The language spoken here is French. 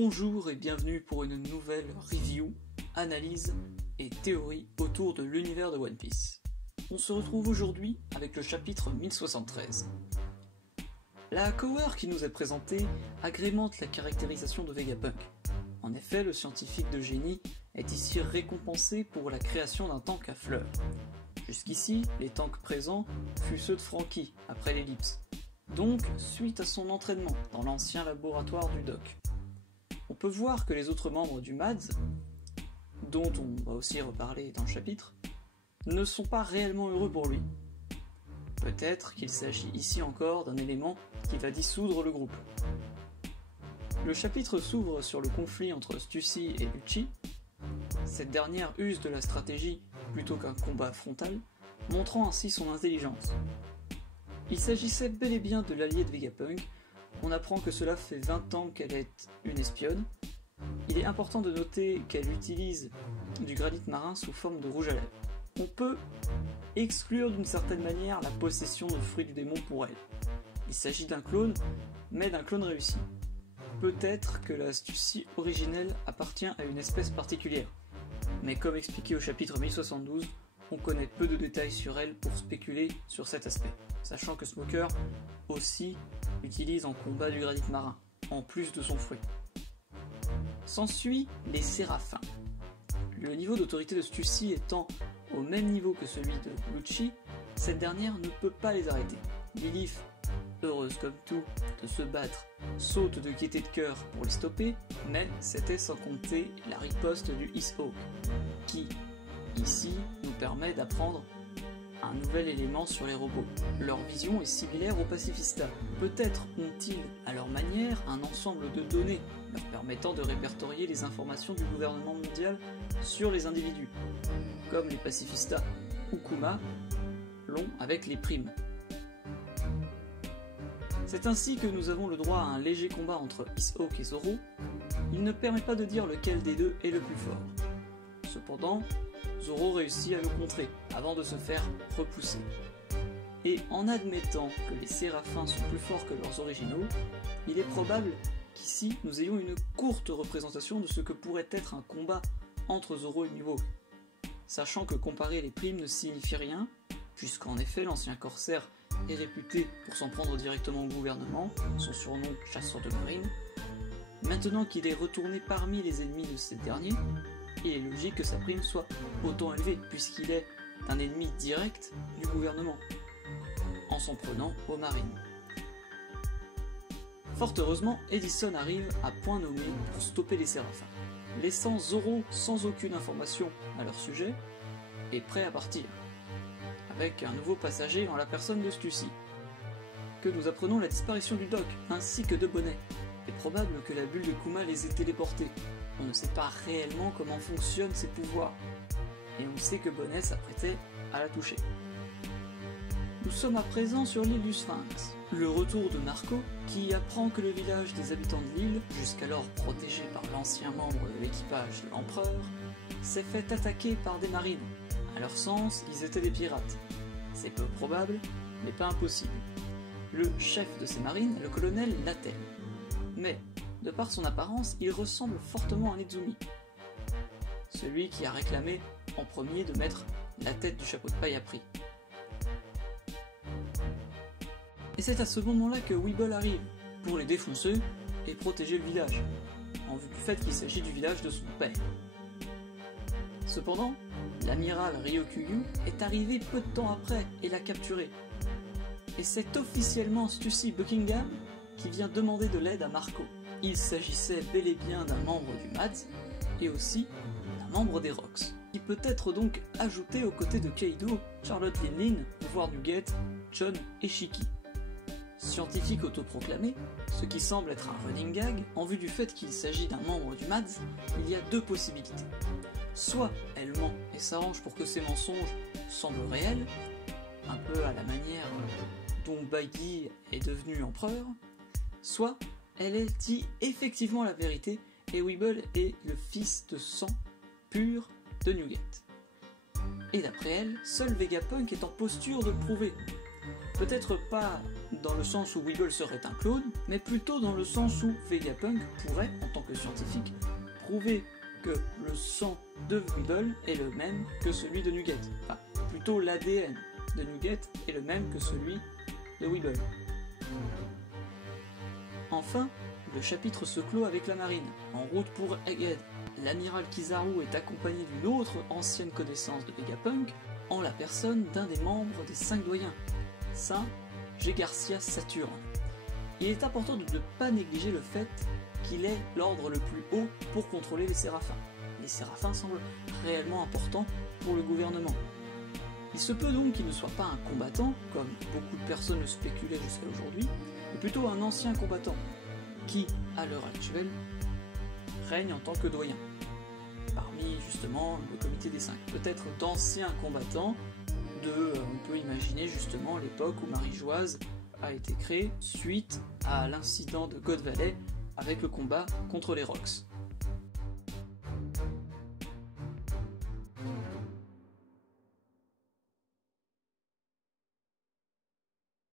Bonjour et bienvenue pour une nouvelle review, analyse et théorie autour de l'univers de One Piece. On se retrouve aujourd'hui avec le chapitre 1073. La cover qui nous est présentée agrémente la caractérisation de Vegapunk. En effet, le scientifique de génie est ici récompensé pour la création d'un tank à fleurs. Jusqu'ici, les tanks présents furent ceux de Franky, après l'ellipse, donc suite à son entraînement dans l'ancien laboratoire du Doc. On peut voir que les autres membres du MADS, dont on va aussi reparler dans le chapitre, ne sont pas réellement heureux pour lui. Peut-être qu'il s'agit ici encore d'un élément qui va dissoudre le groupe. Le chapitre s'ouvre sur le conflit entre Stussy et Lucci. Cette dernière use de la stratégie plutôt qu'un combat frontal, montrant ainsi son intelligence. Il s'agissait bel et bien de l'allié de Vegapunk. On apprend que cela fait 20 ans qu'elle est une espionne. Il est important de noter qu'elle utilise du granit marin sous forme de rouge à lèvres. On peut exclure d'une certaine manière la possession de fruits du démon pour elle. Il s'agit d'un clone, mais d'un clone réussi. Peut-être que la Stussy originelle appartient à une espèce particulière, mais comme expliqué au chapitre 1072, on connaît peu de détails sur elle pour spéculer sur cet aspect, sachant que Smoker aussi utilise en combat du granit marin, en plus de son fruit. S'ensuit les Séraphins. Le niveau d'autorité de Stussy étant au même niveau que celui de Lucci, cette dernière ne peut pas les arrêter. Lilith, heureuse comme tout de se battre, saute de gaieté de cœur pour les stopper, mais c'était sans compter la riposte du East-Hawk, qui, ici, nous permet d'apprendre un nouvel élément sur les robots. Leur vision est similaire aux pacifistas. Peut-être ont-ils, à leur manière, un ensemble de données leur permettant de répertorier les informations du gouvernement mondial sur les individus, comme les pacifistas ou Kuma l'ont avec les primes. C'est ainsi que nous avons le droit à un léger combat entre East-Hawk et Zoro. Il ne permet pas de dire lequel des deux est le plus fort. Cependant, Zoro réussit à le contrer avant de se faire repousser. Et en admettant que les Séraphins sont plus forts que leurs originaux, il est probable qu'ici nous ayons une courte représentation de ce que pourrait être un combat entre Zoro et Mihawk. Sachant que comparer les primes ne signifie rien, puisqu'en effet l'ancien corsaire est réputé pour s'en prendre directement au gouvernement, son surnom chasseur de marine. Maintenant qu'il est retourné parmi les ennemis de ces derniers, il est logique que sa prime soit autant élevée, puisqu'il est un ennemi direct du gouvernement, en s'en prenant aux marines. Fort heureusement, Edison arrive à point nommé pour stopper les Séraphins, laissant Zoro sans aucune information à leur sujet, et prêt à partir, avec un nouveau passager en la personne de Stussy. Que nous apprenons la disparition du Doc, ainsi que de Bonnet. Il est probable que la bulle de Kuma les ait téléportés. On ne sait pas réellement comment fonctionnent ses pouvoirs, et on sait que Bonnet s'apprêtait à la toucher. Nous sommes à présent sur l'île du Sphinx. Le retour de Marco, qui apprend que le village des habitants de l'île, jusqu'alors protégé par l'ancien membre de l'équipage de l'Empereur, s'est fait attaquer par des marines. À leur sens, ils étaient des pirates. C'est peu probable, mais pas impossible. Le chef de ces marines est le colonel Natel. Mais, de par son apparence, il ressemble fortement à Nezumi, celui qui a réclamé en premier de mettre la tête du chapeau de paille à prix. Et c'est à ce moment-là que Weeble arrive, pour les défoncer et protéger le village, en vue du fait qu'il s'agit du village de son père. Cependant, l'amiral Ryokuyu est arrivé peu de temps après et l'a capturé. Et c'est officiellement Stussy Buckingham qui vient demander de l'aide à Marco. Il s'agissait bel et bien d'un membre du MADS et aussi d'un membre des Rocks, qui peut être donc ajouté aux côtés de Kaido, Charlotte Linlin, voire Nugget, John et Shiki. Scientifique autoproclamé, ce qui semble être un running gag, en vue du fait qu'il s'agit d'un membre du MADS, il y a deux possibilités. Soit elle ment et s'arrange pour que ses mensonges semblent réels, un peu à la manière dont Baggy est devenu empereur, soit elle dit effectivement la vérité et Weeble est le fils de sang pur de Nugget. Et d'après elle, seul Vegapunk est en posture de le prouver. Peut-être pas dans le sens où Weeble serait un clone, mais plutôt dans le sens où Vegapunk pourrait, en tant que scientifique, prouver que le sang de Weeble est le même que celui de Nugget. Enfin, plutôt l'ADN de Nugget est le même que celui de Weeble. Enfin, le chapitre se clôt avec la marine. En route pour Egghead, l'amiral Kizaru est accompagné d'une autre ancienne connaissance de Vegapunk, en la personne d'un des membres des 5 doyens, Saint G. Garcia Saturne. Il est important de ne pas négliger le fait qu'il est l'ordre le plus haut pour contrôler les séraphins. Les séraphins semblent réellement importants pour le gouvernement. Il se peut donc qu'il ne soit pas un combattant, comme beaucoup de personnes le spéculaient jusqu'à aujourd'hui, mais plutôt un ancien combattant, qui, à l'heure actuelle, règne en tant que doyen. Parmi justement le comité des 5. Peut-être d'anciens combattants, on peut imaginer justement l'époque où Marie-Joise a été créée suite à l'incident de God Valley avec le combat contre les Rox.